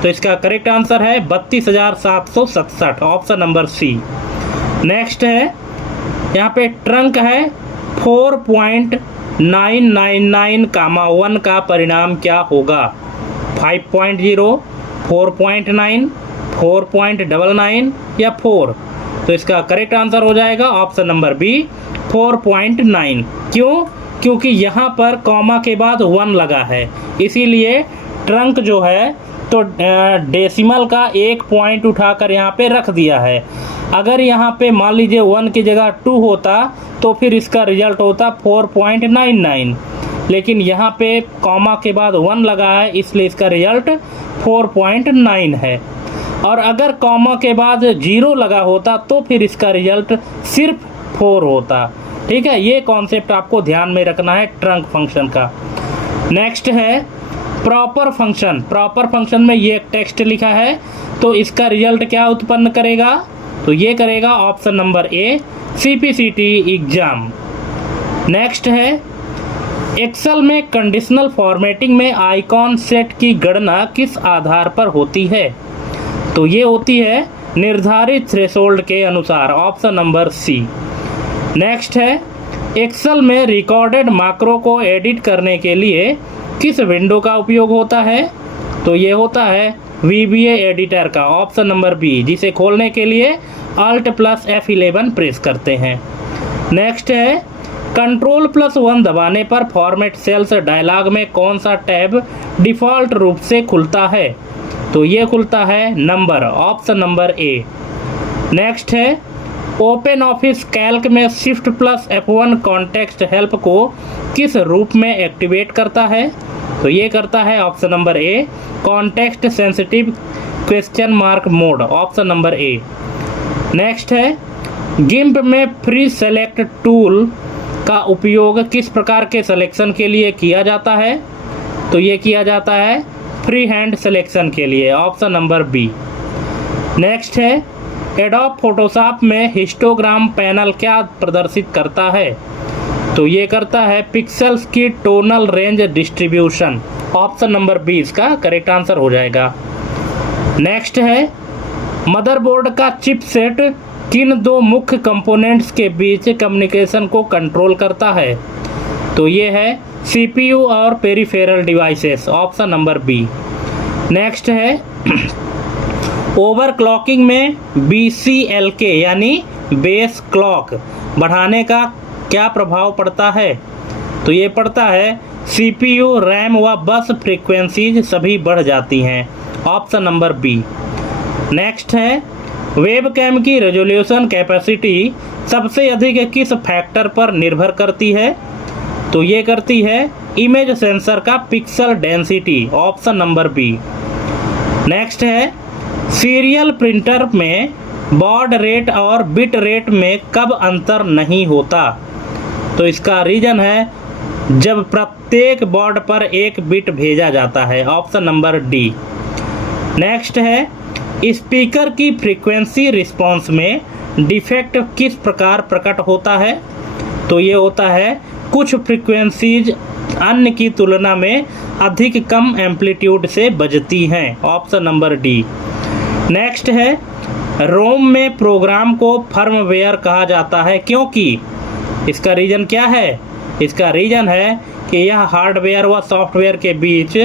तो इसका करेक्ट आंसर है 32,767, ऑप्शन नंबर सी। नेक्स्ट है यहाँ पे ट्रंक है 4.999, 1 का परिणाम क्या होगा? 5.0, 4.9, 4.99 या 4? तो इसका करेक्ट आंसर हो जाएगा ऑप्शन नंबर बी, 4.9। क्यों? क्योंकि यहाँ पर कॉमा के बाद 1 लगा है, इसीलिए ट्रंक जो है तो डेसिमल का 1 पॉइंट उठाकर यहाँ पे रख दिया है। अगर यहाँ पे मान लीजिए 1 की जगह 2 होता तो फिर इसका रिजल्ट होता 4.99, लेकिन यहाँ पे कॉमा के बाद 1 लगा है इसलिए इसका रिजल्ट 4.9 है। और अगर कॉमा के बाद 0 लगा होता तो फिर इसका रिजल्ट सिर्फ 4 होता। ठीक है, ये कॉन्सेप्ट आपको ध्यान में रखना है ट्रंक फंक्शन का। नेक्स्ट है प्रॉपर फंक्शन। प्रॉपर फंक्शन में ये टेक्स्ट लिखा है तो इसका रिजल्ट क्या उत्पन्न करेगा? तो ये करेगा ऑप्शन नंबर ए, CPCT एग्जाम। नेक्स्ट है एक्सेल में कंडीशनल फॉर्मेटिंग में आइकॉन सेट की गणना किस आधार पर होती है? तो ये होती है निर्धारित थ्रेशोल्ड के अनुसार, ऑप्शन नंबर सी। नेक्स्ट है एक्सेल में रिकॉर्डेड मैक्रो को एडिट करने के लिए किस विंडो का उपयोग होता है? तो ये होता है VBA एडिटर का, ऑप्शन नंबर बी, जिसे खोलने के लिए Alt+F11 प्रेस करते हैं। नेक्स्ट है Ctrl+1 दबाने पर फॉर्मेट सेल्स डायलॉग में कौन सा टैब डिफ़ॉल्ट रूप से खुलता है? तो ये खुलता है number, option number A. Next है ओपन ऑफिस कैल्क में Shift+F1 कॉन्टेक्स्ट हेल्प को किस रूप में एक्टिवेट करता है? तो ये करता है option number A, context sensitive question mark mode, option number A. Next है गिम्प में फ्री सेलेक्ट टूल का उपयोग किस प्रकार के सिलेक्शन के लिए किया जाता है? तो ये किया जाता है फ्री हैंड सिलेक्शन के लिए, ऑप्शन नंबर बी। नेक्स्ट है एडोब फोटोशॉप में हिस्टोग्राम पैनल क्या प्रदर्शित करता है? तो ये करता है पिक्सेल्स की tonal range distribution, option number B इसका करेक्ट आंसर हो जाएगा। नेक्स्ट है मदरबोर्ड का चिपसेट किन 2 मुख्य कंपोनेंट्स के बीच कम्युनिकेशन को कंट्रोल करता है? तो ये है CPU और peripheral devices, option number B. Next है ओवरक्लॉकिंग में BCLK यानी बेस क्लॉक बढ़ाने का क्या प्रभाव पड़ता है? तो ये पड़ता है CPU, रैम व बस फ्रीक्वेंसीज सभी बढ़ जाती हैं। Option number B. नेक्स्ट है, वेबकैम की रेजोल्यूशन कैपेसिटी सबसे अधिक किस फैक्टर पर निर्भर करती है? तो ये करती है इमेज सेंसर का pixel density. Option number B. Next है, सीरियल प्रिंटर में बॉड रेट और बिट रेट में कब अंतर नहीं होता? तो इसका रीजन है जब प्रत्येक बॉड पर एक बिट भेजा जाता है। Option number D. नेक्स्ट है, स्पीकर की फ्रीक्वेंसी रिस्पांस में डिफेक्ट किस प्रकार प्रकट होता है? तो ये होता है कुछ फ्रीक्वेंसीज अन्य की तुलना में अधिक कम एम्पलीट्यूड से बजती हैं। Option number D. नेक्स्ट है, रोम में प्रोग्राम को फर्मवेयर कहा जाता है क्योंकि? इसका रीजन क्या है? इसका रीजन है कि यह हार्डवेयर व सॉफ्टवेयर के बीच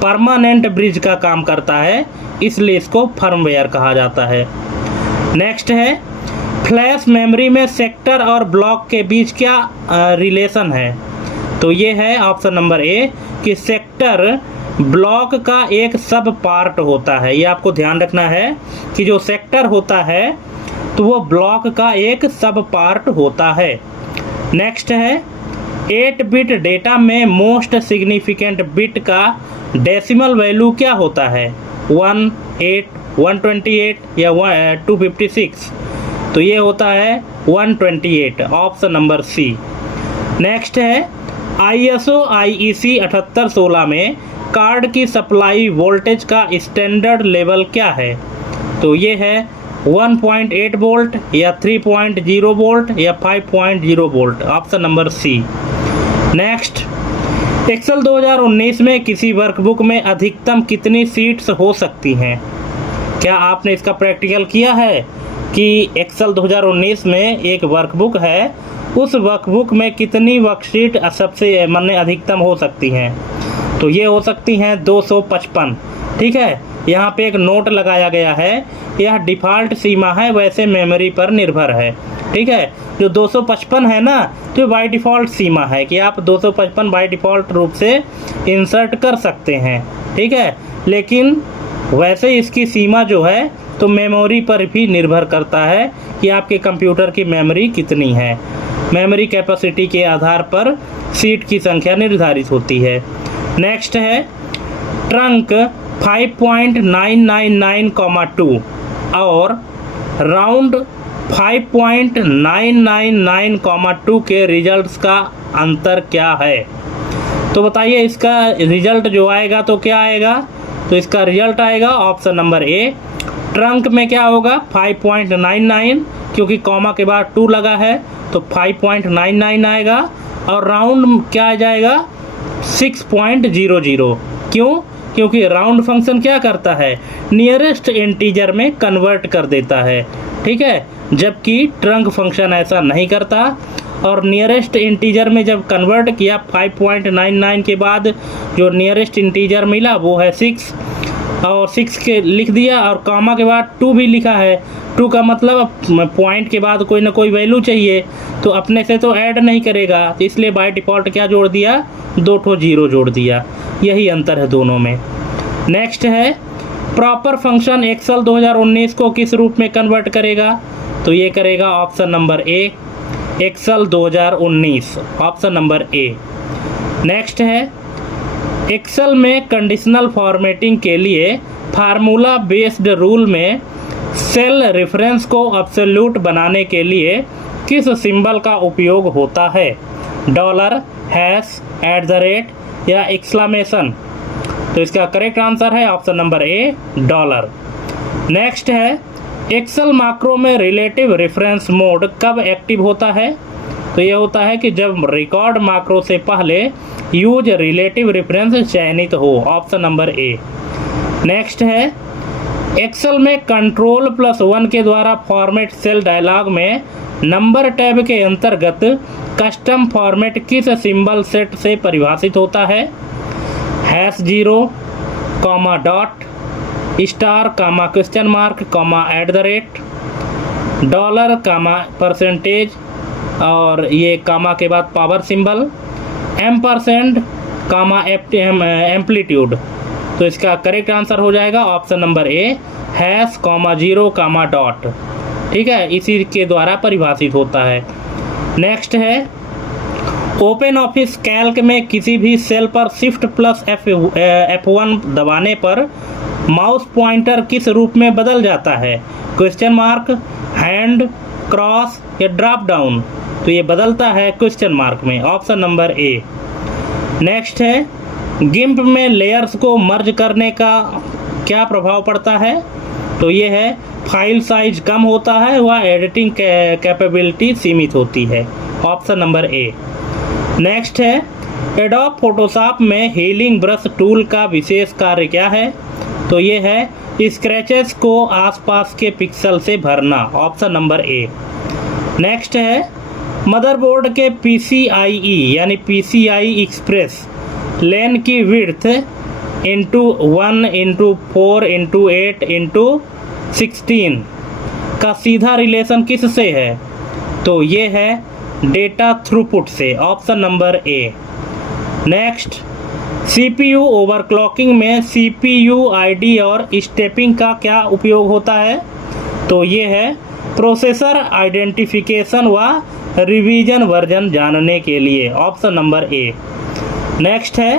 परमानेंट ब्रिज का काम करता है, इसलिए इसको फर्मवेयर कहा जाता है। नेक्स्ट है, फ्लैश मेमोरी में सेक्टर और ब्लॉक के बीच क्या रिलेशन है? तो ये है ऑप्शन नंबर ए कि सेक्टर ब्लॉक का एक सब पार्ट होता है। ये आपको ध्यान रखना है कि जो सेक्टर होता है तो वो ब्लॉक का एक सब पार्ट होता है। नेक्स्ट है, 8 बिट डेटा में मोस्ट सिग्निफिकेंट बिट का डेसिमल वैल्यू क्या होता है? 1, 8, 128 या 256? तो ये होता है 128। Option number C. नेक्स्ट है, ISO IEC 7816 में कार्ड की सप्लाई वोल्टेज का स्टैंडर्ड लेवल क्या है? तो ये है 1.8 वोल्ट या 3.0 वोल्ट या 5.0 volt. Option number C. Next, Excel 2019 में किसी वर्कबुक में अधिकतम कितनी सीट्स हो सकती हैं? क्या आपने इसका प्रैक्टिकल किया है कि एक्सेल 2019 में एक वर्कबुक है, उस वर्कबुक में कितनी वर्कशीट सबसे अधिकतम हो सकती हैं? तो ये हो सकती हैं 255। ठीक है, यहाँ पे एक नोट लगाया गया है, यह डिफ़ॉल्ट सीमा है, वैसे मेमोरी पर निर्भर है। ठीक है, जो 255 है ना, तो बाय डिफ़ॉल्ट सीमा है कि आप 255 बाय डिफ़ॉल्ट रूप से इंसर्ट कर सकते हैं। ठीक है, लेकिन वैसे इसकी सीमा जो है तो मेमोरी पर भी निर्भर करता है कि आपके कंप्यूटर की मेमोरी कितनी है। मेमोरी कैपेसिटी के आधार पर सीट की संख्या निर्धारित होती है। नेक्स्ट है, ट्रंक 5.999,2 और राउंड 5.999,2 के रिजल्ट्स का अंतर क्या है? तो बताइए इसका रिजल्ट जो आएगा तो क्या आएगा? तो इसका रिजल्ट आएगा ऑप्शन नंबर ए। ट्रंक में क्या होगा? 5.99, क्योंकि कॉमा के बाद 2 लगा है तो 5.99 आएगा। और राउंड क्या आ जाएगा? 6.00। क्यों? क्योंकि राउंड फंक्शन क्या करता है? नियरेस्ट इंटीजर में कन्वर्ट कर देता है। ठीक है, जबकि ट्रंक फंक्शन ऐसा नहीं करता। और नियरेस्ट इंटीजर में जब कन्वर्ट किया 5.99 के बाद जो नियरेस्ट इंटीजर मिला वो है 6, और 6 के लिख दिया और कॉमा के बाद 2 भी लिखा है। 2 का मतलब पॉइंट के बाद कोई ना कोई वैल्यू चाहिए, तो अपने से तो ऐड नहीं करेगा, तो इसलिए बाय डिफ़ॉल्ट क्या जोड़ दिया? 2 जीरो जोड़ दिया। यही अंतर है दोनों में। नेक्स्ट है, प्रॉपर फंक्शन एक्सेल 2019 को किस रूप में कन्वर्ट करेगा? तो ये करेगा option number A, Excel 2019। Option number A. Next है, एक्सेल में कंडीशनल फॉर्मेटिंग के लिए फार्मूला बेस्ड रूल में सेल रेफरेंस को एब्सोल्यूट बनाने के लिए किस सिंबल का उपयोग होता है? $, हैश, @ या एक्सक्लेमेशन? तो इसका करेक्ट आंसर है ऑप्शन नंबर ए, $। नेक्स्ट है, एक्सेल माक्रो में रिलेटिव रेफरेंस मोड कब एक्टिव होता है? तो ये होता है कि जब रिकॉर्ड माक्रो से पहले यूज रिलेटिव रेफरेंस चयनित हो। Option number A. नेक्स्ट है, एक्सेल में Ctrl+1 के द्वारा फॉर्मेट सेल डायलॉग में नंबर टैब के अंतर्गत कस्टम फॉर्मेट किस सिंबल सेट से परिभाषित होता है? #0, डॉट, स्टार, क्वेश्चन मार्क, $, %, और ये कामा के बाद power symbol, ampersand comma amplitude. तो इसका करेक्ट आंसर हो जाएगा option number A, hash comma 0 comma dot. ठीक है, इसी के द्वारा परिभाषित होता है। नेक्स्ट है, ओपन ऑफिस कैल्क में किसी भी सेल पर शिफ्ट प्लस F1 दबाने पर माउस पॉइंटर किस रूप में बदल जाता है? क्वेश्चन मार्क, हैंड, क्रॉस या ड्रॉप डाउन। तो ये बदलता है क्वेश्चन मार्क में, ऑप्शन नंबर ए। नेक्स्ट है, गिम्प में लेयर्स को मर्ज करने का क्या प्रभाव पड़ता है? तो ये है फाइल साइज कम होता है व एडिटिंग कैपेबिलिटी सीमित होती है, ऑप्शन नंबर ए। नेक्स्ट है, एडोब फोटोशॉप में हीलिंग ब्रश टूल का विशेष कार्य क्या है? तो ये है स्क्रैचेस को आसपास के पिक्सल से भरना, ऑप्शन नंबर ए। नेक्स्ट है, मदरबोर्ड के PCIe यानी PCI एक्सप्रेस लेन की width into 1 into 4 into 8 into 16 का सीधा रिलेशन किससे है? तो ये है डेटा थ्रूपुट से, option number A. Next, CPU overclocking में CPU ID और स्टेपिंग का क्या उपयोग होता है? तो ये है प्रोसेसर आइडेंटिफिकेशन व रिवीजन वर्जन जानने के लिए, ऑप्शन नंबर ए। नेक्स्ट है,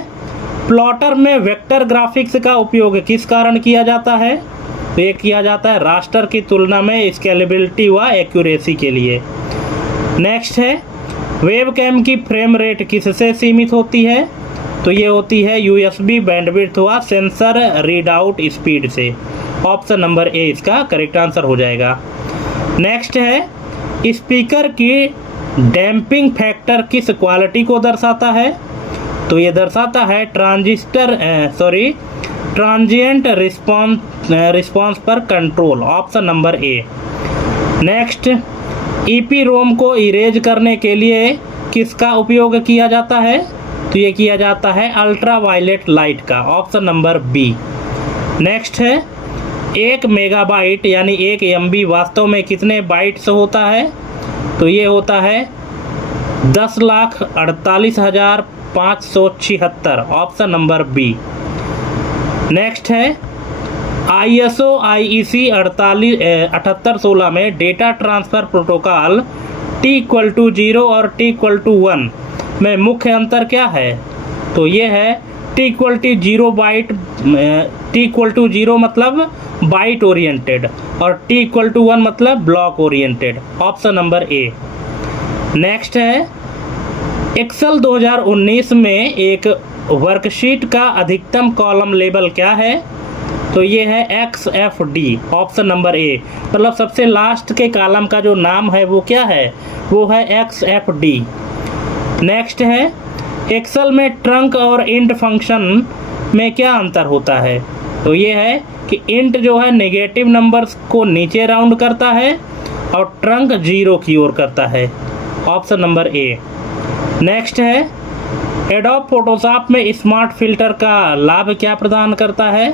प्लॉटर में वेक्टर ग्राफिक्स का उपयोग किस कारण किया जाता है? तो ये किया जाता है रास्टर की तुलना में स्केलेबिलिटी व एक्यूरेसी के लिए। नेक्स्ट है, वेबकैम की फ्रेम रेट किससे सीमित होती है? तो ये होती है USB बैंडविड्थ व सेंसर रीडआउट स्पीड से, ऑप्शन नंबर ए इसका करेक्ट आंसर हो जाएगा। नेक्स्ट है, स्पीकर की डैम्पिंग फैक्टर किस क्वालिटी को दर्शाता है? तो ये दर्शाता है ट्रांजिएंट रिस्पॉन्स पर control, option number A. Next, EPROM को इरेज करने के लिए किसका उपयोग किया जाता है? तो ये किया जाता है अल्ट्रा वायलेट लाइट का, ऑप्शन नंबर बी। नेक्स्ट है, 1 मेगाबाइट यानी 1 MB वास्तव में कितने बाइट्स होता है? तो ये होता है 10,48,576, ऑप्शन नंबर बी। नेक्स्ट है, ISO IEC 7816 में डेटा ट्रांसफ़र प्रोटोकॉल T=0 और T=1 में मुख्य अंतर क्या है? तो ये है T=0 मतलब बाइट ओरिएंटेड और T=1 मतलब block oriented, option number A. Next है, एक्सेल 2019 में एक वर्कशीट का अधिकतम कॉलम लेवल क्या है? तो ये है XFD, ऑप्शन नंबर ए। मतलब सबसे लास्ट के कॉलम का जो नाम है वो क्या है? वो है XFD। नेक्स्ट है, एक्सेल में ट्रंक और इंट फंक्शन में क्या अंतर होता है? तो ये है कि इंट जो है नेगेटिव नंबर्स को नीचे राउंड करता है और ट्रंक 0 की ओर करता है, ऑप्शन नंबर ए। नेक्स्ट है, एडोब फोटोशॉप में स्मार्ट फिल्टर का लाभ क्या प्रदान करता है?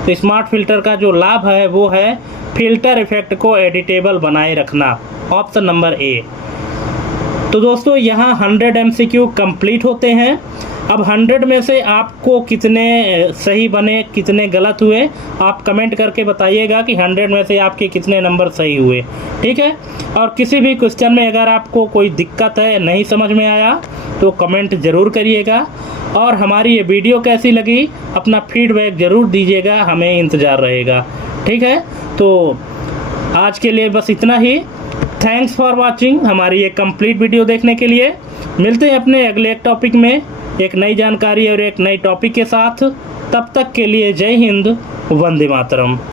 तो स्मार्ट फिल्टर का जो लाभ है वो है फिल्टर इफेक्ट को एडिटेबल बनाए रखना, ऑप्शन नंबर ए। तो दोस्तों यहाँ 100 MCQ कंप्लीट होते हैं। अब 100 में से आपको कितने सही बने, कितने गलत हुए, आप कमेंट करके बताइएगा कि 100 में से आपके कितने नंबर सही हुए, ठीक है। और किसी भी क्वेश्चन में अगर आपको कोई दिक्कत है, नहीं समझ में आया, तो कमेंट ज़रूर करिएगा। और हमारी ये वीडियो कैसी लगी अपना फीडबैक ज़रूर दीजिएगा, हमें इंतज़ार रहेगा, ठीक है। तो आज के लिए बस इतना ही। थैंक्स फॉर वाचिंग हमारी ये कंप्लीट वीडियो देखने के लिए। मिलते हैं अपने अगले एक टॉपिक में एक नई जानकारी और एक नई टॉपिक के साथ। तब तक के लिए जय हिंद, वंदे मातरम।